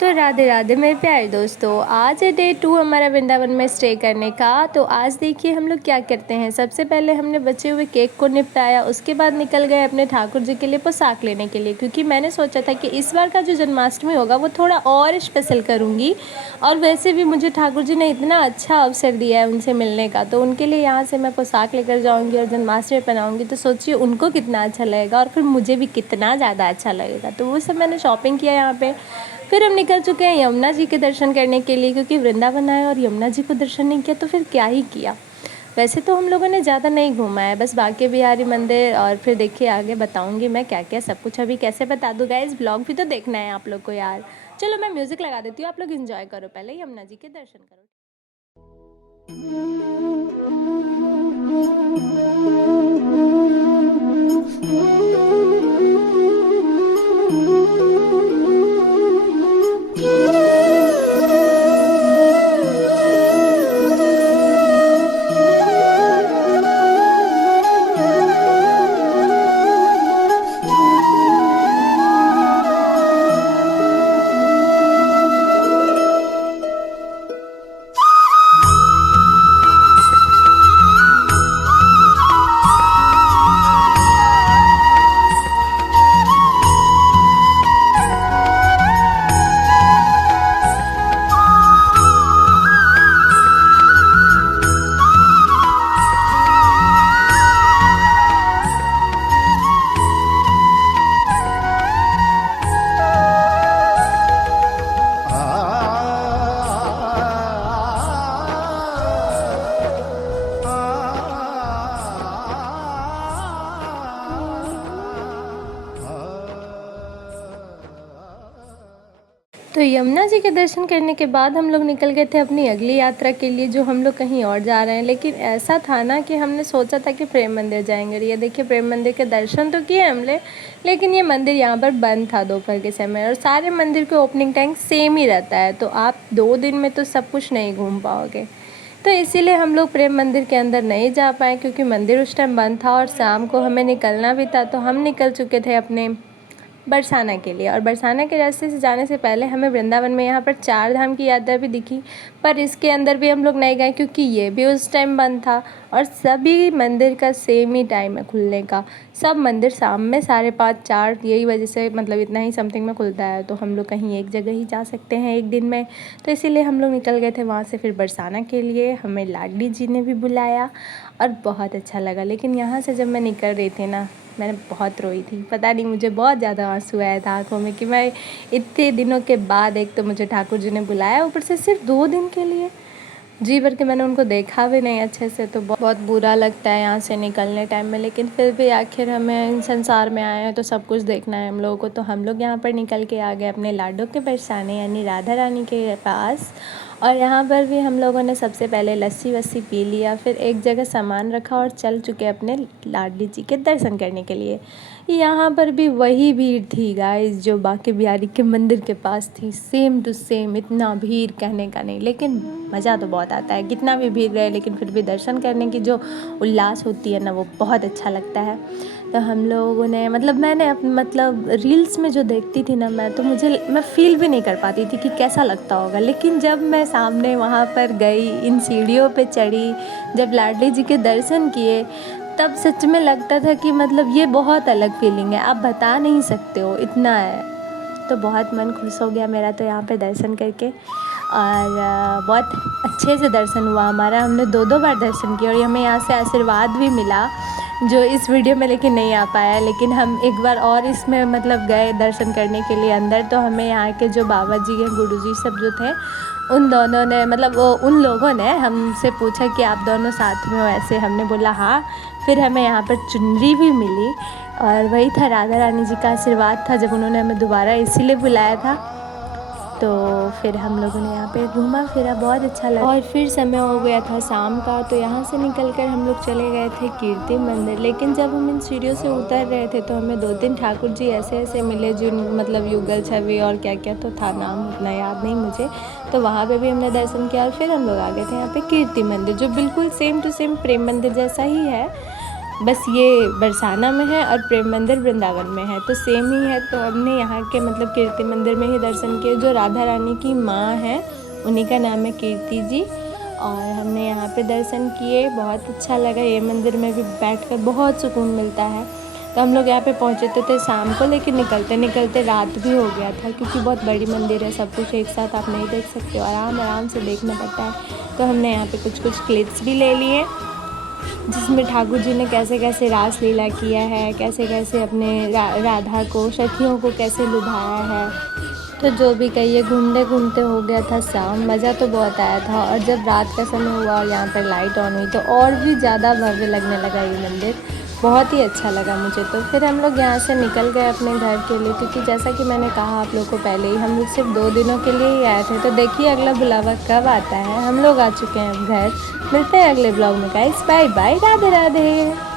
तो राधे राधे मेरे प्यारे दोस्तों, आज है डे 2 हमारा वृंदावन में स्टे करने का। तो आज देखिए हम लोग क्या करते हैं। सबसे पहले हमने बचे हुए केक को निपटाया, उसके बाद निकल गए अपने ठाकुर जी के लिए पोशाक लेने के लिए, क्योंकि मैंने सोचा था कि इस बार का जो जन्माष्टमी होगा वो थोड़ा और स्पेशल करूँगी। और वैसे भी मुझे ठाकुर जी ने इतना अच्छा अवसर दिया है उनसे मिलने का, तो उनके लिए यहाँ से मैं पोशाक लेकर जाऊँगी और जन्माष्टमी पहनाऊँगी। तो सोचिए उनको कितना अच्छा लगेगा और फिर मुझे भी कितना ज़्यादा अच्छा लगेगा। तो वो सब मैंने शॉपिंग किया यहाँ पे। फिर हम निकल चुके हैं यमुना जी के दर्शन करने के लिए, क्योंकि वृंदावन आए और यमुना जी को दर्शन नहीं किया तो फिर क्या ही किया। वैसे तो हम लोगों ने ज़्यादा नहीं घूमा है, बस बांके बिहारी मंदिर। और फिर देखिए आगे बताऊंगी मैं क्या क्या सब कुछ। अभी कैसे बता दूँ गाइस, ब्लॉग भी तो देखना है आप लोग को यार। चलो मैं म्यूज़िक लगा देती हूँ, आप लोग एंजॉय करो, पहले यमुना जी के दर्शन करो। तो यमुना जी के दर्शन करने के बाद हम लोग निकल गए थे अपनी अगली यात्रा के लिए, जो हम लोग कहीं और जा रहे हैं। लेकिन ऐसा था ना कि हमने सोचा था कि प्रेम मंदिर जाएंगे। ये देखिए प्रेम मंदिर के दर्शन तो किए हमने, लेकिन ये मंदिर यहाँ पर बंद था दोपहर के समय। और सारे मंदिर के ओपनिंग टाइम सेम ही रहता है, तो आप 2 दिन में तो सब कुछ नहीं घूम पाओगे। तो इसीलिए हम लोग प्रेम मंदिर के अंदर नहीं जा पाए, क्योंकि मंदिर उस टाइम बंद था और शाम को हमें निकलना भी था। तो हम निकल चुके थे अपने बरसाना के लिए। और बरसाना के रास्ते से जाने से पहले हमें वृंदावन में यहाँ पर 4 धाम की यात्रा भी दिखी, पर इसके अंदर भी हम लोग नहीं गए, क्योंकि ये भी उस टाइम बंद था। और सभी मंदिर का सेम ही टाइम है खुलने का। सब मंदिर शाम में 5:30 4, यही वजह से मतलब इतना ही समथिंग में खुलता है। तो हम लोग कहीं एक जगह ही जा सकते हैं एक दिन में। तो इसीलिए हम लोग निकल गए थे वहाँ से फिर बरसाना के लिए। हमें लाडली जी ने भी बुलाया और बहुत अच्छा लगा। लेकिन यहाँ से जब मैं निकल रही थी ना, मैंने बहुत रोई थी। पता नहीं मुझे बहुत ज़्यादा आंसू आया था आँखों में कि मैं इतने दिनों के बाद, एक तो मुझे ठाकुर जी ने बुलाया, ऊपर से सिर्फ 2 दिन के लिए। जी भर के मैंने उनको देखा भी नहीं अच्छे से, तो बहुत बुरा लगता है यहाँ से निकलने टाइम में। लेकिन फिर भी आखिर हमें संसार में आए हैं तो सब कुछ देखना है हम लोगों को। तो हम लोग यहाँ पर निकल के आ गए अपने लाडो के बरसाने यानी राधा रानी के पास। और यहाँ पर भी हम लोगों ने सबसे पहले लस्सी वस्सी पी लिया, फिर एक जगह सामान रखा और चल चुके अपने लाडली जी के दर्शन करने के लिए। यहाँ पर भी वही भीड़ थी गाइस जो बांके बिहारी के मंदिर के पास थी, सेम टू सेम। इतना भीड़ कहने का नहीं, लेकिन मज़ा तो बहुत आता है। कितना भी भीड़ रहे लेकिन फिर भी दर्शन करने की जो उल्लास होती है ना, वो बहुत अच्छा लगता है। तो हम लोगों ने मैंने रील्स में जो देखती थी ना मैं फ़ील भी नहीं कर पाती थी कि कैसा लगता होगा। लेकिन जब मैं सामने वहाँ पर गई, इन सीढ़ियों पे चढ़ी, जब लाडली जी के दर्शन किए, तब सच में लगता था कि ये बहुत अलग फीलिंग है, आप बता नहीं सकते हो, इतना है। तो बहुत मन खुश हो गया मेरा तो यहाँ पे दर्शन करके। और बहुत अच्छे से दर्शन हुआ हमारा। हमने 2 बार दर्शन किया और हमें यहाँ से आशीर्वाद भी मिला, जो इस वीडियो में लेकिन नहीं आ पाया। लेकिन हम एक बार और इसमें गए दर्शन करने के लिए अंदर। तो हमें यहाँ के जो बाबा जी हैं, गुरुजी सब जो थे, उन दोनों ने उन लोगों ने हमसे पूछा कि आप दोनों साथ में हो ऐसे। हमने बोला हाँ। फिर हमें यहाँ पर चुनरी भी मिली और वही था राधा रानी जी का आशीर्वाद था, जब उन्होंने हमें दोबारा इसीलिए बुलाया था। तो फिर हम लोगों ने यहाँ पे घूमा फिरा, बहुत अच्छा लगा। और फिर समय हो गया था शाम का, तो यहाँ से निकलकर हम लोग चले गए थे कीर्ति मंदिर। लेकिन जब हम इन सीढ़ियों से उतर रहे थे तो हमें 2-3 ठाकुर जी ऐसे ऐसे मिले जो युगल छवि और क्या क्या तो था, नाम उतना याद नहीं मुझे। तो वहाँ पे भी हमने दर्शन किया और फिर हम लोग आ गए थे यहाँ पे कीर्ति मंदिर, जो बिल्कुल सेम टू सेम प्रेम मंदिर जैसा ही है। बस ये बरसाना में है और प्रेम मंदिर वृंदावन में है, तो सेम ही है। तो हमने यहाँ के मतलब कीर्ति मंदिर में ही दर्शन किए। जो राधा रानी की माँ है उन्हीं का नाम है कीर्ति जी, और हमने यहाँ पे दर्शन किए। बहुत अच्छा लगा। ये मंदिर में भी बैठकर बहुत सुकून मिलता है। तो हम लोग यहाँ पे पहुँचे तो थे शाम को, लेकिन निकलते निकलते रात भी हो गया था, क्योंकि बहुत बड़ी मंदिर है, सब कुछ एक साथ आप नहीं देख सकते हो, आराम आराम से देखना पड़ता है। तो हमने यहाँ पे कुछ क्लिप्स भी ले लिए, जिसमें ठाकुर जी ने कैसे कैसे रासलीला किया है, कैसे कैसे अपने राधा को, सखियों को कैसे लुभाया है। तो जो भी कहिए, घूमते घूमते हो गया था शाम। मज़ा तो बहुत आया था, और जब रात का समय हुआ और यहाँ पर लाइट ऑन हुई तो और भी ज़्यादा भव्य लगने लगा ये मंदिर। बहुत ही अच्छा लगा मुझे। तो फिर हम लोग यहाँ से निकल गए अपने घर के लिए, क्योंकि जैसा कि मैंने कहा आप लोग को पहले ही, हम लोग सिर्फ 2 दिनों के लिए ही आए थे। तो देखिए अगला बुलावा कब आता है। हम लोग आ चुके हैं अब घर। मिलते हैं अगले ब्लॉग में guys. Bye bye, Radhe Radhe.